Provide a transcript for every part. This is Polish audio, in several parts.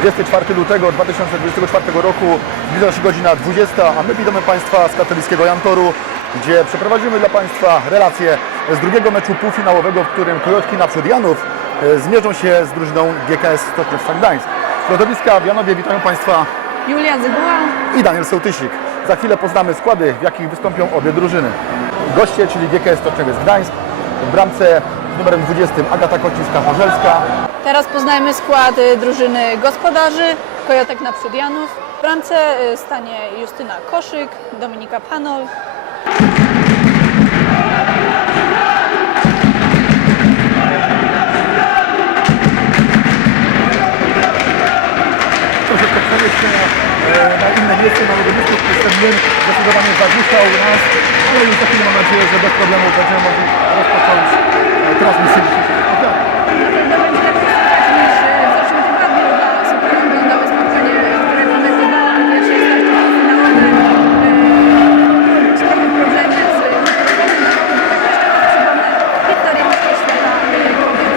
24 lutego 2024 roku, zbliża się godzina 20, a my witamy Państwa z katolickiego Jantoru, gdzie przeprowadzimy dla Państwa relacje z drugiego meczu półfinałowego, w którym Kojotki naprzód Janów e, zmierzą się z drużyną GKS Stoczniewca Gdańsk. Z lodowiska w Janowie witają Państwa Julia Zyguła. i Daniel Sołtysik. Za chwilę poznamy składy, w jakich wystąpią obie drużyny. Goście, czyli GKS Stoczniewec Gdańsk, w bramce z numerem 20 Agata Kocińska-Chorzelska, Teraz poznajemy skład y, drużyny gospodarzy, Kojotek naprzód Janów. W bramce y, stanie Justyna Koszyk, Dominika Panol. troszeczkę przenieść się e, na inne miejsce, na który ten młyn zdecydowanie zagłuszał nas, ale już za chwilę mam nadzieję, że bez problemu będziemy mogli rozpocząć e, transmisję dzisiejszego spotkania. Na pewno będzie lepiej słychać niż y, w zeszłym tygodniu dla osób, które oglądały spotkanie, które komentowałam. Pierwszy jest tak finałowy. y, Trochę problemy z mikrofonem, na pewno tak jeszcze raz przypomnę historię Mistrzostw Świata y, kobiet.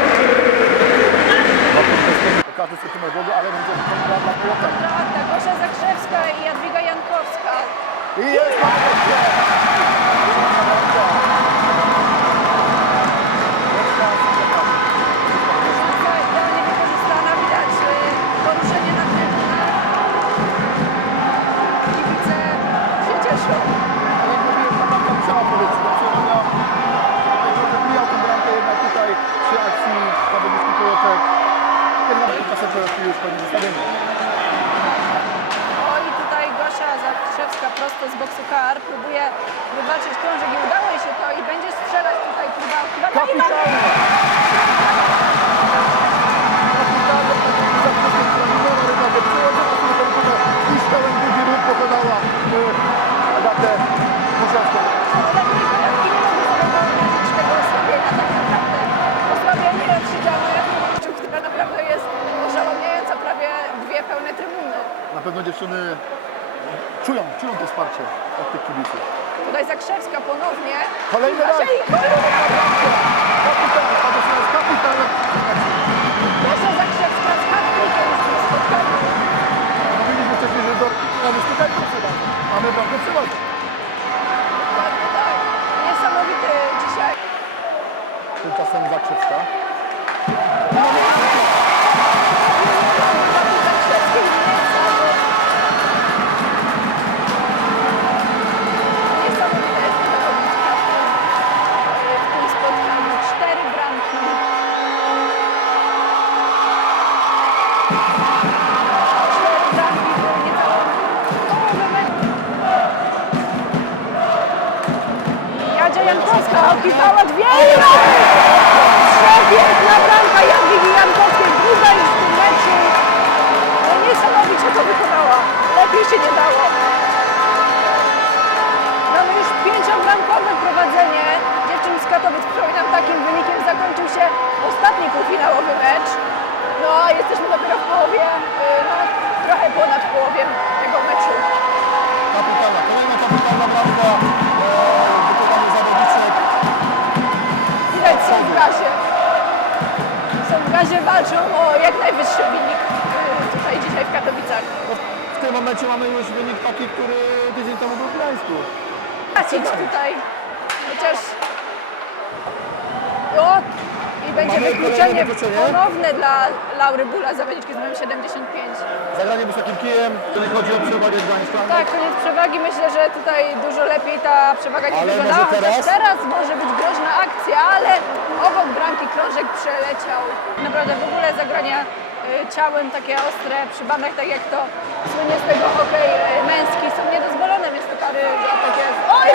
Każdy sobie numer głowy, ale będzie to dla dla Polaka. Prawda, Gosia Zakrzewska i Jadwiga Jankowska. I jest mamy goście! Szansa idealnie wykorzystana, widać y, poruszenie na trybunach. Kibice się cieszą. Ale jak mówiłem, tam nam tam trzeba powiedzieć, do przełamania. Trochę mijał tę bramkę jednak tutaj przy akcji zawodniczki Kojotek. Jednak kaseczkę już pewnie zostawiamy. O i tutaj Gosia Zakrzewska prosto z boksu KR próbuje wywalczyć krążek i udało jej się to i będzie strzelać tutaj próba chyba no drugi ruch pokonała Agatę która naprawdę jest oszałamiająca, prawie dwie pełne trybuny. Na pewno dziewczyny czują, czują to wsparcie od tych kibiców. Tutaj Zakrzewska ponownie. Kolejny raz! Kapitalnie, to jest Zakrzewska z hat-trickiem w tym spotkaniu. Mówiliśmy wcześniej, że do mamy tutaj to przewagę. Mamy bramkę przewagę. Tak, tak. Niesamowity dzisiaj. Tymczasem Zakrzewska. I Przepiękna bramka Jadwigi Jankowskiej, druga już w tym meczu. No niesamowicie to wykonała. Lepiej się nie dało. Mamy już pięciobramkowe prowadzenie. Dziewczyn z Katowic, przypominam, takim wynikiem zakończył się ostatni półfinałowy mecz. No a jesteśmy dopiero w połowie, y, no trochę ponad połowie tego meczu. Kapitalna, kolejna kapitalna bramka. Gazie, walczą o jak najwyższy wynik y, tutaj dzisiaj w Katowicach. No, w tym momencie mamy już wynik taki, który tydzień temu był w Gdańsku. Tracić tutaj. Chociaż. O! I będzie Mamy wykluczenie ponowne dla Laury Bula, zawodniczki z numerem 75. Zagranie wysokim kijem, jeżeli chodzi o przewagę Gdańska. Tak, koniec przewagi. Myślę, że tutaj dużo lepiej ta przewaga nie Ale wyglądała. może teraz? teraz może być groźna akcja, ale obok bramki krążek przeleciał. Naprawdę w ogóle zagrania y, ciałem takie ostre przy bandach, tak jak to słynie z tego hokej y, męski, są niedozwolone, więc te kary za takie... Oj,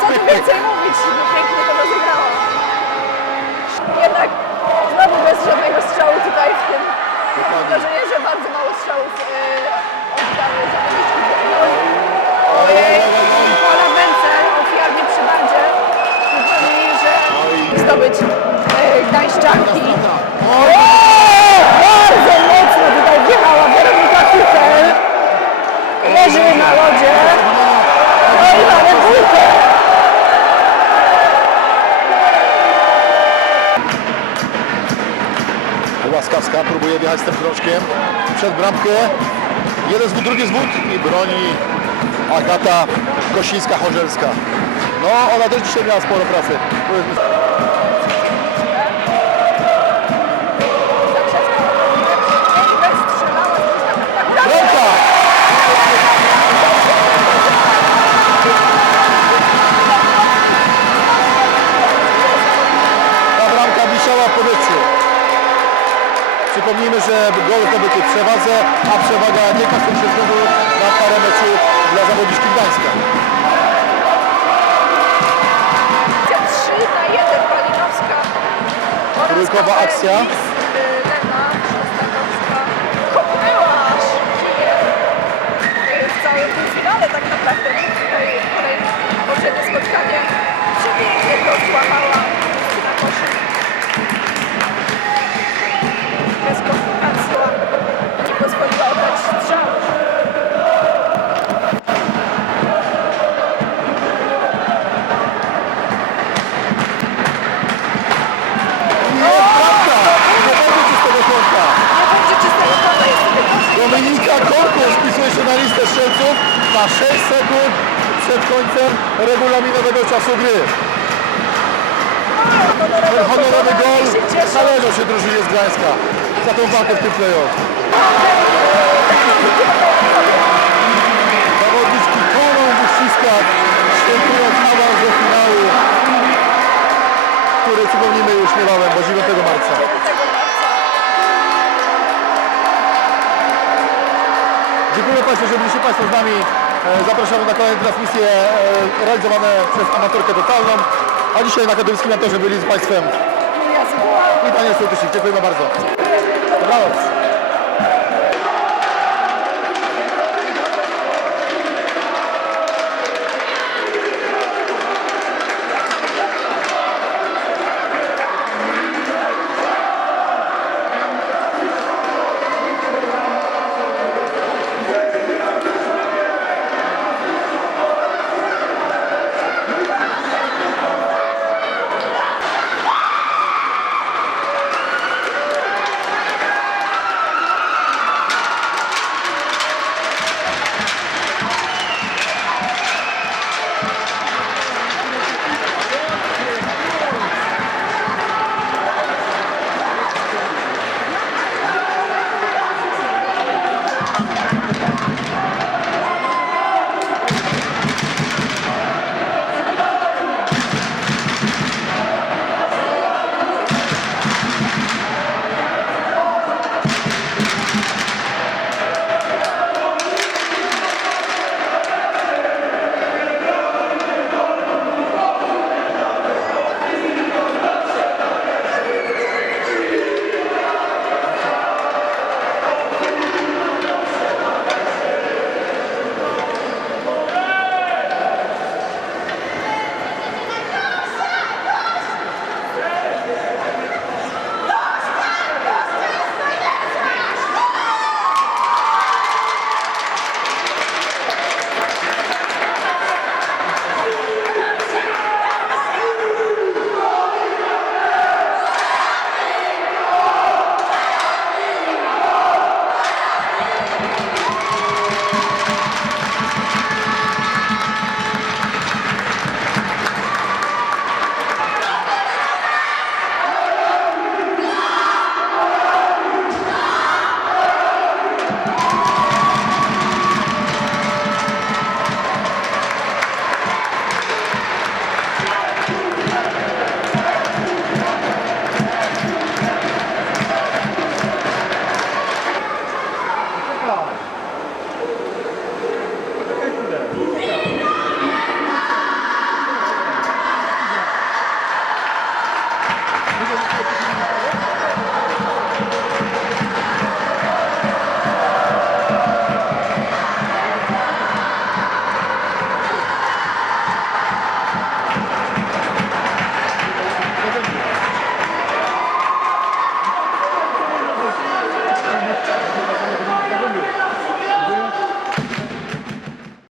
co tu więcej mówić, bo pięknie to rozegrała. Jednak znowu bez żadnego strzału tutaj w tym. Mam wrażenie, że bardzo mało strzałów e, yy, oddały zawodniczki. Ojej, Pola Węce ofiarnie przy bandzie upewnili, że zdobyć yy, Gdańszczanki. Bardzo mocno tutaj wjechała Weronika Kutel. Leży na lodzie. No i mamy dwójkę. Ojej, jechać z tym krążkiem przed bramkę. Jeden zwód, drugi zwód i broni Agata Kosińska-Chorzelska. No, ona też dzisiaj miała sporo pracy. Gol zdobyty przewadze, a przewaga nie kasuje się znowu na parę meczu dla zawodniczki Gdańska. 3 na 1 Malinowska. oraz Trójkowa akcja. Lena tak naprawdę. Tutaj, tutaj poprzednie spotkanie przepięknie to złamała listę strzelców na 6 sekund przed końcem regulaminowego czasu gry. Ten honorowy gol należał się drużynie z Gdańska za tą walkę w tym play-off. Zawodniczki koną w Państwu, że byliście Państwo z nami. E, Zapraszamy na kolejne transmisje e, realizowane przez amatorkę totalną. A dzisiaj na Akademickim Mentorze byli z Państwem i Daniel Sołtysik. Dziękujemy bardzo. Dobranoc.